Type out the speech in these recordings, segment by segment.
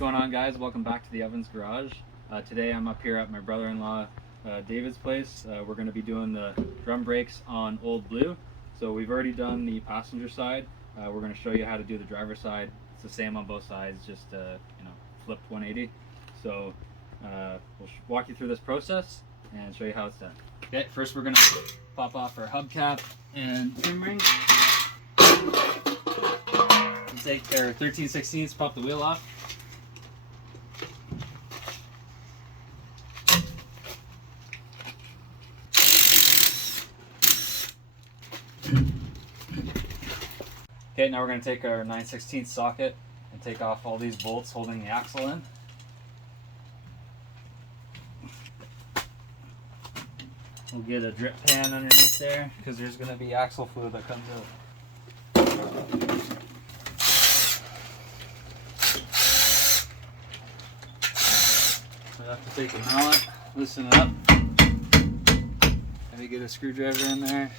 going on, guys? Welcome back to the Ovens Garage. Today I'm up here at my brother-in-law David's place. We're going to be doing the drum brakes on Old Blue. So we've already done the passenger side. We're going to show you how to do the driver side. It's the same on both sides, just flipped 180. So we'll walk you through this process and show you how it's done. Okay, first we're going to pop off our hubcap and trim ring. Take our 13/16, pop the wheel off. Okay, now we're going to take our 9/16 socket and take off all these bolts holding the axle in. We'll get a drip pan underneath there because there's going to be axle fluid that comes out. I have to take a mallet, loosen it up, maybe get a screwdriver in there.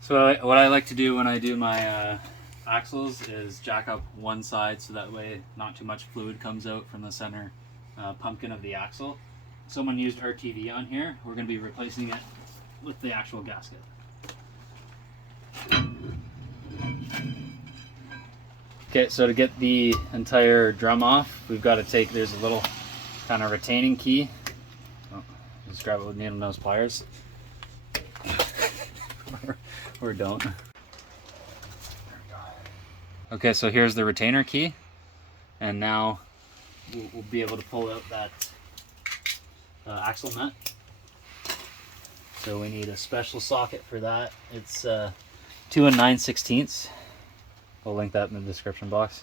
So what I like to do when I do my axles is jack up one side so that way not too much fluid comes out from the center pumpkin of the axle. Someone used RTV on here. We're going to be replacing it with the actual gasket. Okay, so to get the entire drum off, we've got to take, there's a little kind of retaining key. Oh, just grab it with needle nose pliers. or don't. There we go. Okay, so here's the retainer key. And now we'll be able to pull out that axle nut. So we need a special socket for that. It's 2 9/16. We'll link that in the description box.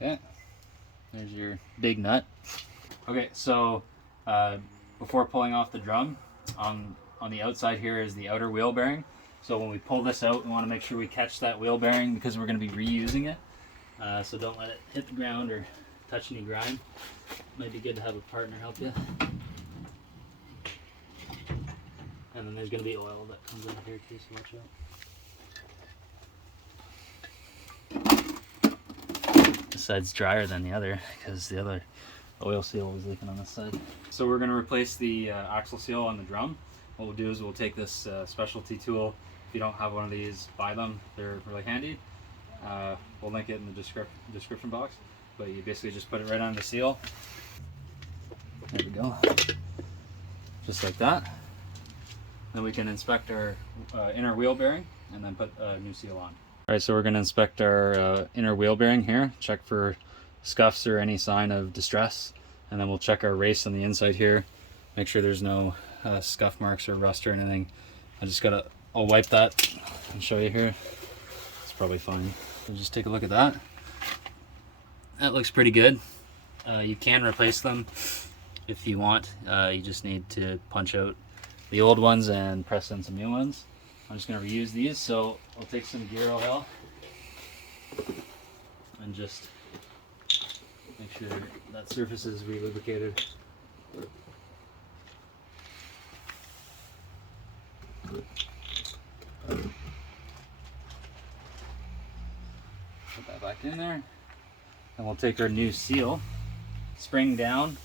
Okay, there's your big nut. Okay, so before pulling off the drum, on the outside here is the outer wheel bearing. So when we pull this out, we want to make sure we catch that wheel bearing because we're going to be reusing it. So don't let it hit the ground or touch any grime. Might be good to have a partner help you. And then there's going to be oil that comes out here too, so watch out. This side's drier than the other because the other oil seal was leaking on this side. So we're going to replace the axle seal on the drum. What we'll do is we'll take this specialty tool. If you don't have one of these, buy them. They're really handy. We'll link it in the description box. But you basically just put it right on the seal. There we go. Just like that. Then we can inspect our inner wheel bearing and then put a new seal on. Alright, so we're going to inspect our inner wheel bearing here. Check for scuffs or any sign of distress. And then we'll check our race on the inside here. Make sure there's no scuff marks or rust or anything. I'll wipe that and show you here. It's probably fine. So just take a look at that. That looks pretty good. You can replace them if you want. You just need to punch out the old ones and press in some new ones. I'm just going to reuse these, so I'll take some gear oil and just make sure that surface is re-lubricated. Put that back in there. And we'll take our new seal, spring down.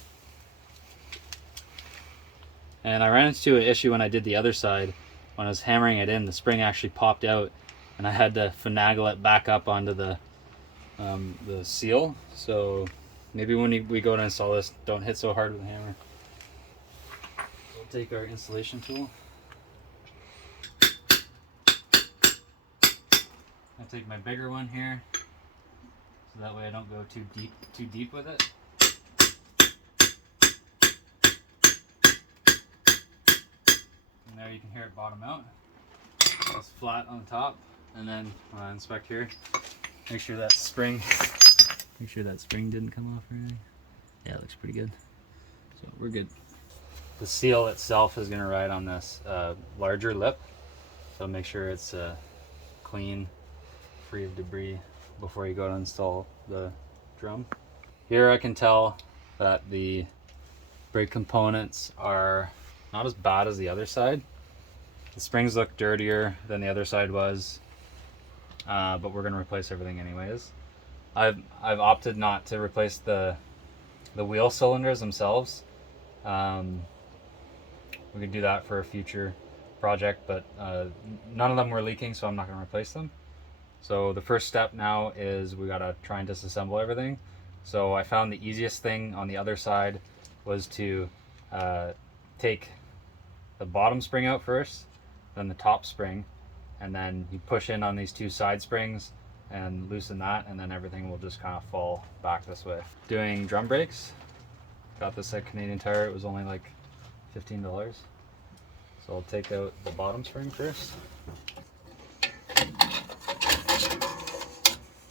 And I ran into an issue when I did the other side. When I was hammering it in, the spring actually popped out and I had to finagle it back up onto the seal. So maybe when we go to install this, don't hit so hard with the hammer. We'll take our installation tool. I'll take my bigger one here. So that way I don't go too deep with it. And there you can hear it bottom out. It's flat on the top. And then inspect here. Make sure that spring didn't come off or anything. Yeah, it looks pretty good. So we're good. The seal itself is going to ride on this larger lip. So make sure it's clean, free of debris before you go to install the drum. Here I can tell that the Brake components are not as bad as the other side. The springs look dirtier than the other side was, but we're gonna replace everything anyways. I've opted not to replace the wheel cylinders themselves. We can do that for a future project, but none of them were leaking, so I'm not gonna replace them. So the first step now is we gotta try and disassemble everything. So I found the easiest thing on the other side was to take the bottom spring out first, then the top spring, and then you push in on these two side springs and loosen that, and then everything will just kind of fall back this way. Doing drum brakes, got this at Canadian Tire. It was only like $15. So I'll take out the bottom spring first.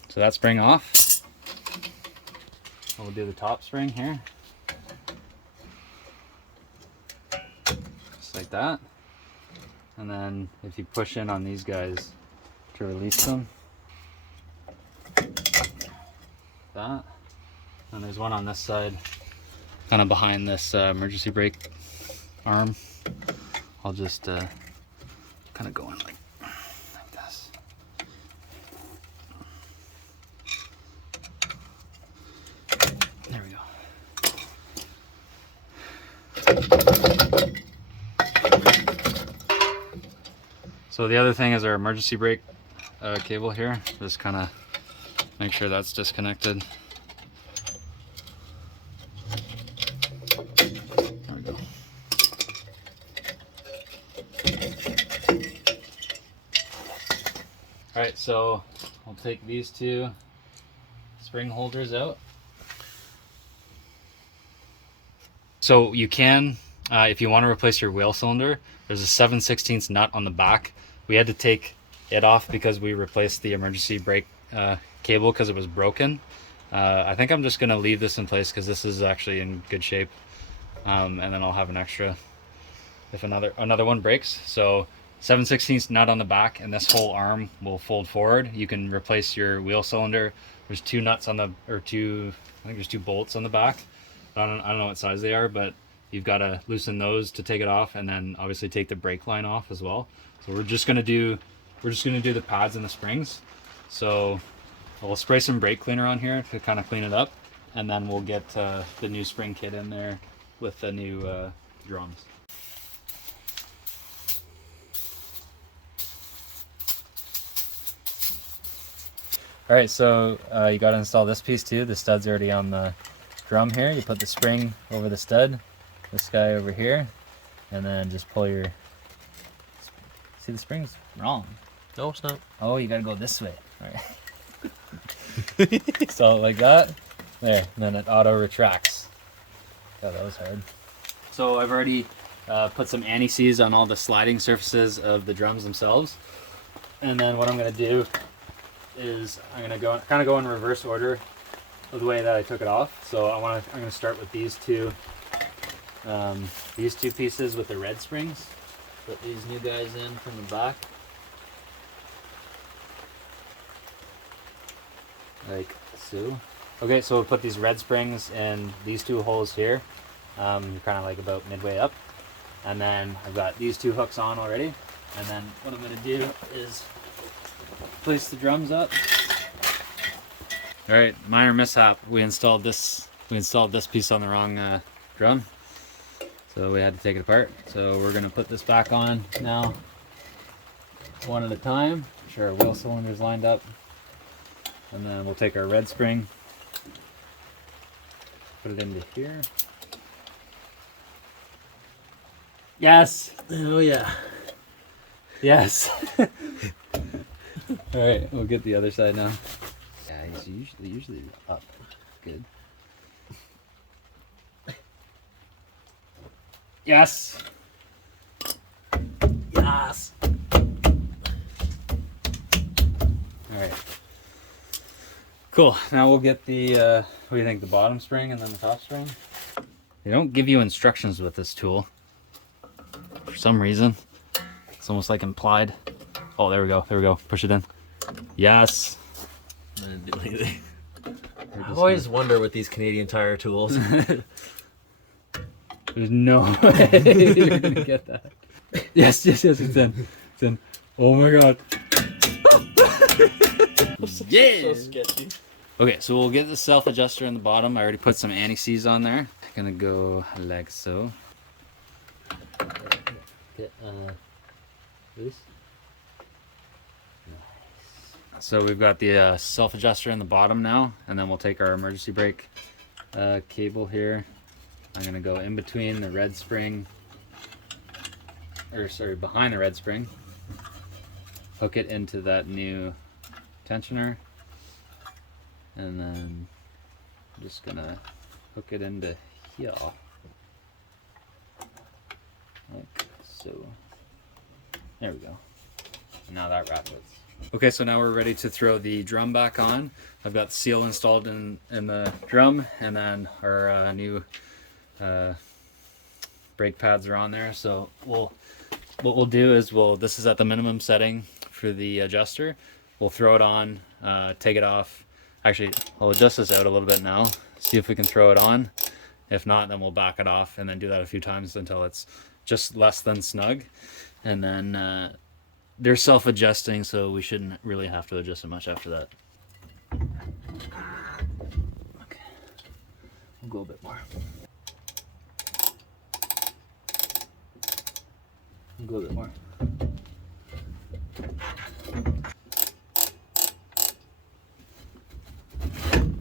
So that spring off. We'll do the top spring here. Just like that. And then if you push in on these guys to release them, that. And there's one on this side, kind of behind this emergency brake arm. I'll just kind of go in like this. There we go. So the other thing is our emergency brake cable here. Just kind of make sure that's disconnected. There we go. All right, so I'll take these two spring holders out. So you can, if you want to replace your wheel cylinder, there's a 7/16 nut on the back. We had to take it off because we replaced the emergency brake cable because it was broken. I think I'm just gonna leave this in place because this is actually in good shape, and then I'll have an extra if another one breaks. So 7/16 nut on the back, and this whole arm will fold forward. You can replace your wheel cylinder. There's two nuts on the, I think there's two bolts on the back. I don't know what size they are, but you've got to loosen those to take it off, and then obviously take the brake line off as well. So we're just gonna do the pads and the springs. So we'll spray some brake cleaner on here to kind of clean it up, and then we'll get the new spring kit in there with the new drums. All right, so you got to install this piece too. The stud's already on the drum here. You put the spring over the stud, this guy over here, and then just pull your, see the spring's wrong. No, it's not. Oh, you gotta go this way. All right. So like that, there, and then it auto retracts. God, that was hard. So I've already put some anti-seize on all the sliding surfaces of the drums themselves. And then what I'm gonna do is I'm gonna go in reverse order of the way that I took it off. So I'm gonna start with these two pieces with the red springs. Put these new guys in from the back. Like so. Okay, so we'll put these red springs in these two holes here. You're kind of like about midway up. And then I've got these two hooks on already. And then what I'm gonna do is place the drums up. All right, minor mishap. We installed this piece on the wrong drum. So we had to take it apart. So we're gonna put this back on now, one at a time. Make sure our wheel cylinder's lined up. And then we'll take our red spring, put it into here. Yes! Oh yeah. Yes! Alright, we'll get the other side now. Yeah, he's usually up. Good. Yes! Yes! Alright. Cool. Now we'll get the, what do you think, the bottom spring and then the top spring? They don't give you instructions with this tool. For some reason. It's almost like implied. Oh, there we go. There we go. Push it in. Yes. I didn't do anything. I always wonder with these Canadian Tire tools. There's no way you're gonna get that. Yes, it's in. It's in. Oh my god. Yeah. So sketchy. Okay, so we'll get the self adjuster on the bottom. I already put some anti-seize on there. Gonna go like so. Get loose. So we've got the self adjuster in the bottom now, and then we'll take our emergency brake cable here. I'm gonna go in between the red spring, or sorry, behind the red spring. Hook it into that new tensioner, and then I'm just gonna hook it into here, like so. There we go. And now that rattles. Okay, so now we're ready to throw the drum back on. I've got the seal installed in the drum, and then our new brake pads are on there. So what we'll do is this is at the minimum setting for the adjuster. We'll throw it on, take it off. Actually, I'll adjust this out a little bit now, see if we can throw it on. If not, then we'll back it off and then do that a few times until it's just less than snug. And then they're self-adjusting, so we shouldn't really have to adjust it much after that. Okay, we'll go a bit more. We'll go a bit more.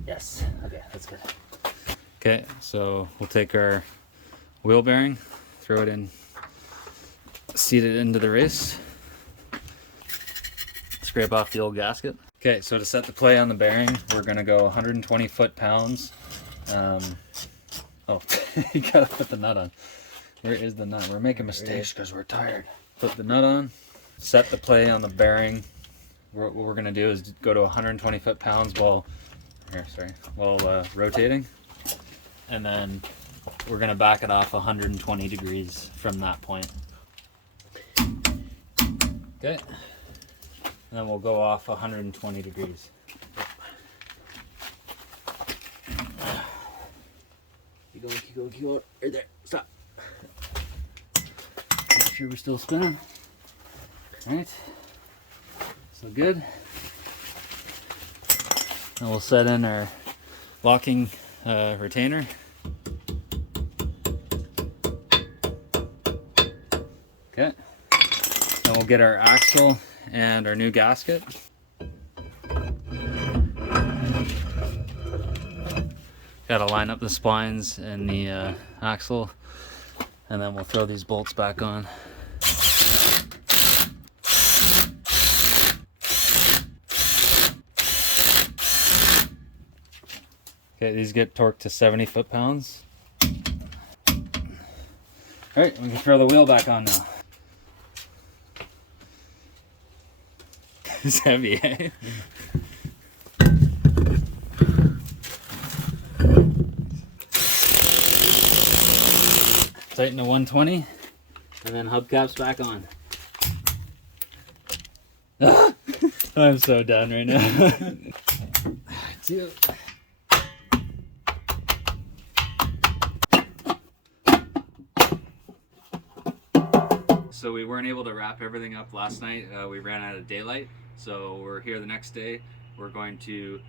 Yes, okay, that's good. Okay, so we'll take our wheel bearing, throw it in, seat it into the race. Scrape off the old gasket. Okay, so to set the play on the bearing, we're gonna go 120 foot-pounds. Oh, you gotta put the nut on. Where is the nut? We're making mistakes because we're tired. Put the nut on, set the play on the bearing. What we're gonna do is go to 120 foot-pounds while rotating. And then we're gonna back it off 120 degrees from that point. Okay. And then we'll go off 120 degrees. Keep going, keep going, keep going. Right there. Stop. Make sure we're still spinning. Alright. So good. And we'll set in our locking retainer. Okay. Then we'll get our axle and our new gasket. Gotta line up the splines and the axle, and then we'll throw these bolts back on. Okay, these get torqued to 70 foot-pounds. Alright, we can throw the wheel back on now. It's heavy, eh? Tighten to 120, and then hubcaps back on. I'm so done right now. Two. So we weren't able to wrap everything up last night. We ran out of daylight. So we're here the next day. We're going to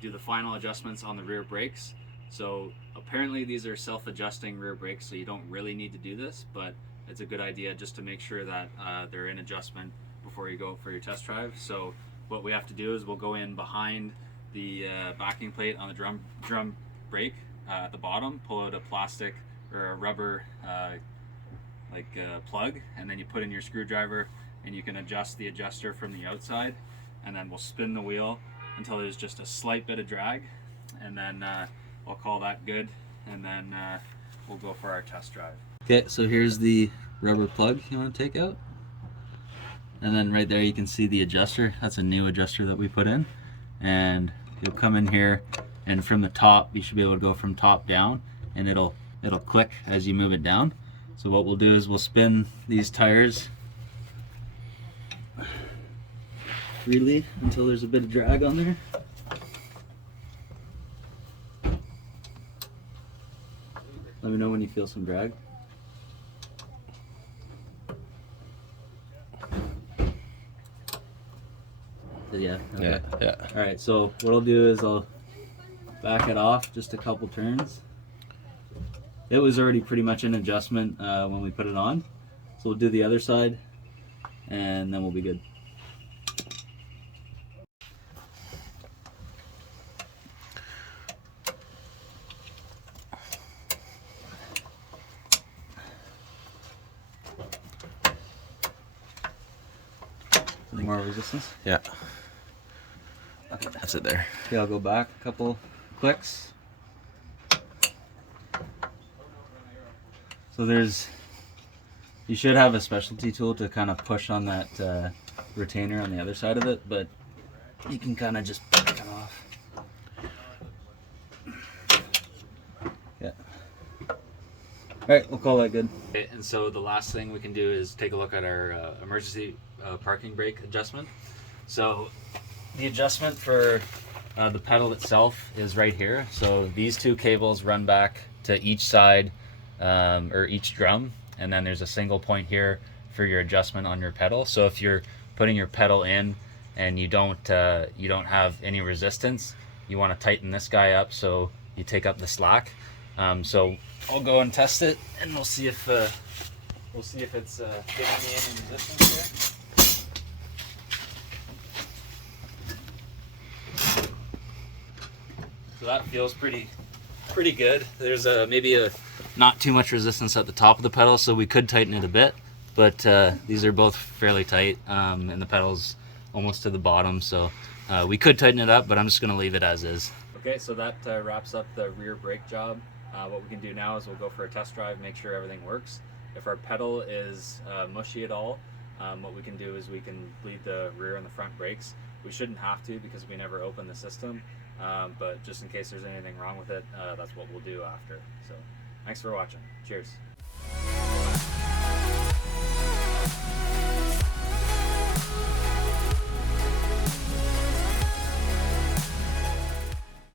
do the final adjustments on the rear brakes. So apparently these are self-adjusting rear brakes, so you don't really need to do this, but it's a good idea just to make sure that they're in adjustment before you go for your test drive. So what we have to do is we'll go in behind the backing plate on the drum brake at the bottom, pull out a plastic or a rubber plug, and then you put in your screwdriver and you can adjust the adjuster from the outside, and then we'll spin the wheel until there's just a slight bit of drag, and then I'll call that good, and then we'll go for our test drive. Okay, so here's the rubber plug you want to take out, and then right there you can see the adjuster. That's a new adjuster that we put in, and you'll come in here, and from the top you should be able to go from top down, and it'll click as you move it down. So what we'll do is we'll spin these tires freely until there's a bit of drag on there. Let Let me know when you feel some drag. Yeah. Okay. Yeah. All right. So what I'll do is I'll back it off just a couple turns. It was already pretty much in adjustment when we put it on. So we'll do the other side, and then we'll be good. Any more resistance? Yeah. Okay, that's it there. Okay, I'll go back a couple clicks. So you should have a specialty tool to kind of push on that retainer on the other side of it, but you can kind of just back it off. Yeah. All right, we'll call that good. Okay, and so the last thing we can do is take a look at our emergency parking brake adjustment. So the adjustment for the pedal itself is right here. So these two cables run back to each side or each drum, and then there's a single point here for your adjustment on your pedal. So if you're putting your pedal in and you don't have any resistance, you want to tighten this guy up so you take up the slack. So I'll go and test it, and we'll see if it's giving me any resistance here. So that feels pretty good. There's maybe not too much resistance at the top of the pedal, so we could tighten it a bit, but these are both fairly tight, and the pedal's almost to the bottom, so we could tighten it up, but I'm just going to leave it as is. Okay, so that wraps up the rear brake job. What we can do now is we'll go for a test drive, make sure everything works. If our pedal is mushy at all, what we can do is we can bleed the rear and the front brakes. We shouldn't have to because we never open the system, but just in case there's anything wrong with it, that's what we'll do after. So thanks for watching. Cheers.